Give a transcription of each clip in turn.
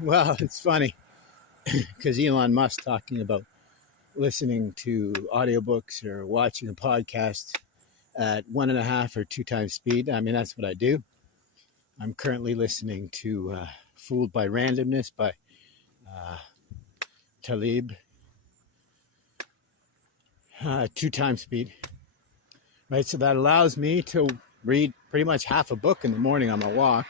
Well, it's funny because Elon Musk talking about listening to audiobooks or watching a podcast at 1.5 or 2 times speed. I mean, that's what I do. I'm currently listening to Fooled by Randomness by Talib, 2 times speed. Right, so that allows me to read pretty much half a book in the morning on my walk.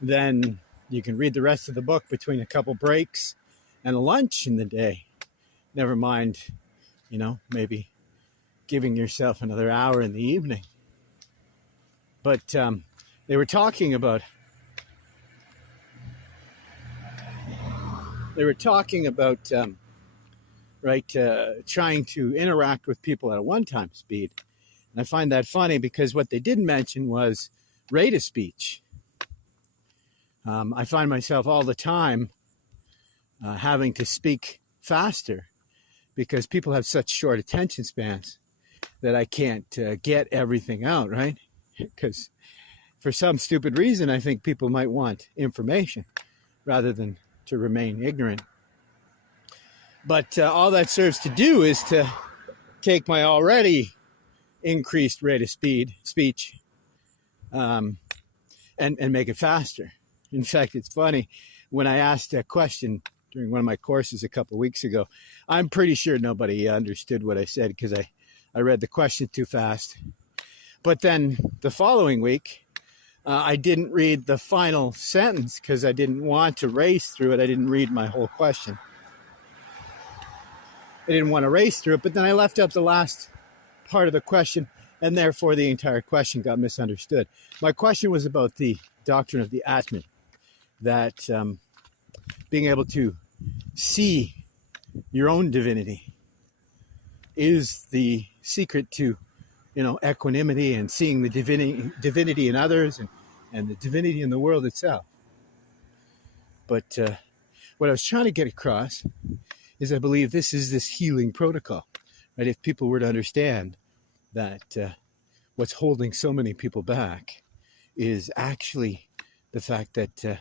Then you can read the rest of the book between a couple breaks and a lunch in the day. Never mind, maybe giving yourself another hour in the evening. But they were talking about trying to interact with people at a 1 time speed. And I find that funny because what they didn't mention was rate of speech. I find myself all the time having to speak faster because people have such short attention spans that I can't get everything out, right? Because for some stupid reason, I think people might want information rather than to remain ignorant. But all that serves to do is to take my already increased rate of speech and make it faster. In fact, it's funny, when I asked a question during one of my courses a couple of weeks ago, I'm pretty sure nobody understood what I said because I read the question too fast. But then the following week, I didn't read the final sentence because I didn't want to race through it. I didn't read my whole question. I didn't want to race through it, but then I left out the last part of the question, and therefore the entire question got misunderstood. My question was about the doctrine of the atman, that being able to see your own divinity is the secret to, equanimity and seeing the divinity in others and the divinity in the world itself. But what I was trying to get across is I believe this is this healing protocol, right? If people were to understand that what's holding so many people back is actually the fact that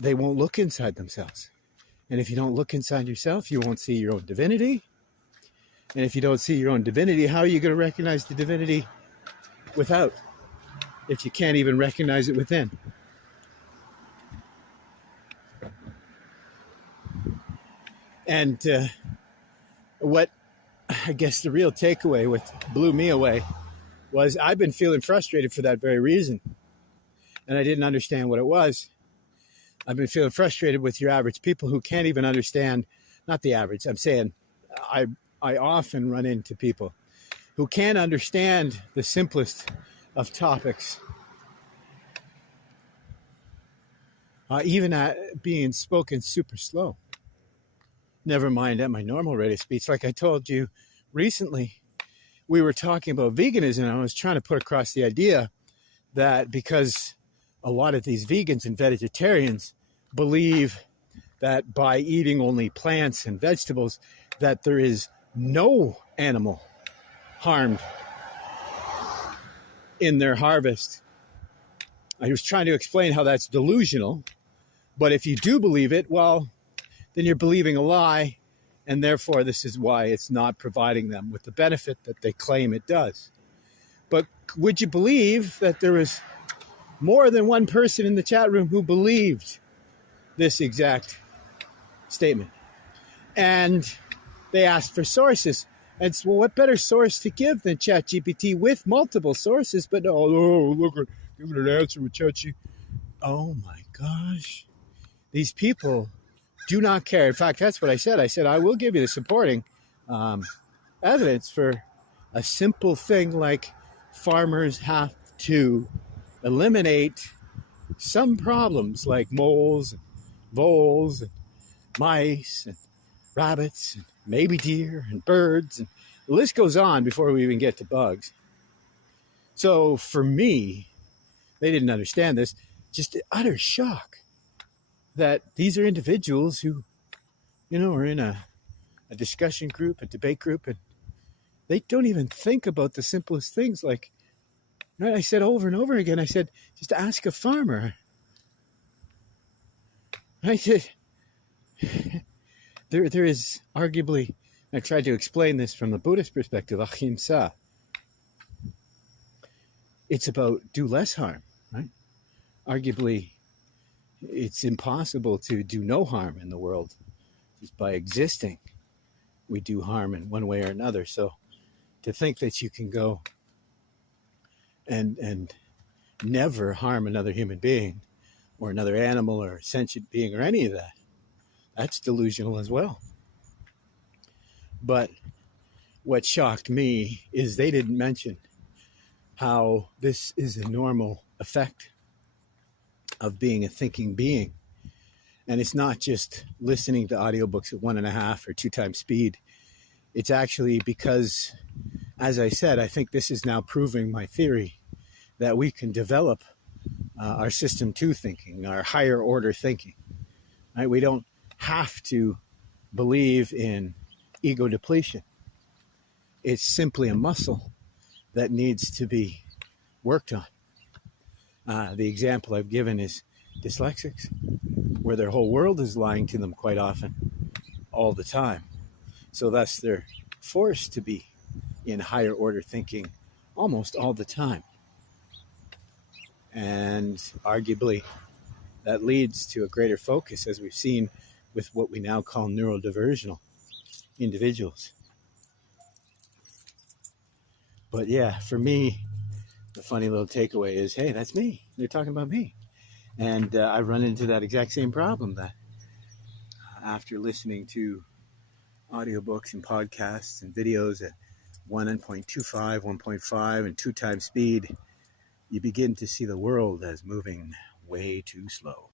they won't look inside themselves. And if you don't look inside yourself, you won't see your own divinity. And if you don't see your own divinity, how are you going to recognize the divinity without, if you can't even recognize it within? And what I guess the real takeaway, what blew me away, was I've been feeling frustrated for that very reason. And I didn't understand what it was. I've been feeling frustrated with your average people who can't even understand, not the average, I'm saying I often run into people who can't understand the simplest of topics, even at being spoken super slow. Never mind at my normal rate of speech. Like I told you recently, we were talking about veganism, and I was trying to put across the idea that because a lot of these vegans and vegetarians believe that by eating only plants and vegetables, that there is no animal harmed in their harvest. I was trying to explain how that's delusional, but if you do believe it, well, then you're believing a lie, and therefore this is why it's not providing them with the benefit that they claim it does. But would you believe that there was more than one person in the chat room who believed this exact statement? And they asked for sources. And so, well, what better source to give than ChatGPT with multiple sources? But no, look, give it an answer with ChatGPT. Oh my gosh. These people do not care. In fact, that's what I said. I said, I will give you the supporting evidence for a simple thing like farmers have to eliminate some problems like moles, and voles, and mice, and rabbits, and maybe deer, and birds, and the list goes on before we even get to bugs. So for me, they didn't understand this. Just utter shock that these are individuals who, are in a discussion group, a debate group, and they don't even think about the simplest things. Like, I said over and over again, I said, just ask a farmer. Right? There is arguably, I tried to explain this from the Buddhist perspective, ahimsa. It's about do less harm, right? Arguably, it's impossible to do no harm in the world. Just by existing, we do harm in one way or another. So to think that you can go and never harm another human being or another animal or sentient being or any of that, that's delusional as well. But what shocked me is they didn't mention how this is a normal effect of being a thinking being. And it's not just listening to audiobooks at 1.5 or 2 times speed. It's actually because, as I said, I think this is now proving my theory that we can develop our system 2 thinking, our higher order thinking. Right? We don't have to believe in ego depletion. It's simply a muscle that needs to be worked on. The example I've given is dyslexics, where their whole world is lying to them quite often, all the time. So thus they're forced to be in higher order thinking almost all the time. And arguably that leads to a greater focus, as we've seen with what we now call neurodiversional individuals. But yeah, for me, the funny little takeaway is, hey, that's me. They're talking about me. And I run into that exact same problem, that after listening to audiobooks and podcasts and videos at 1.25, 1.5, and 2 times speed, you begin to see the world as moving way too slow.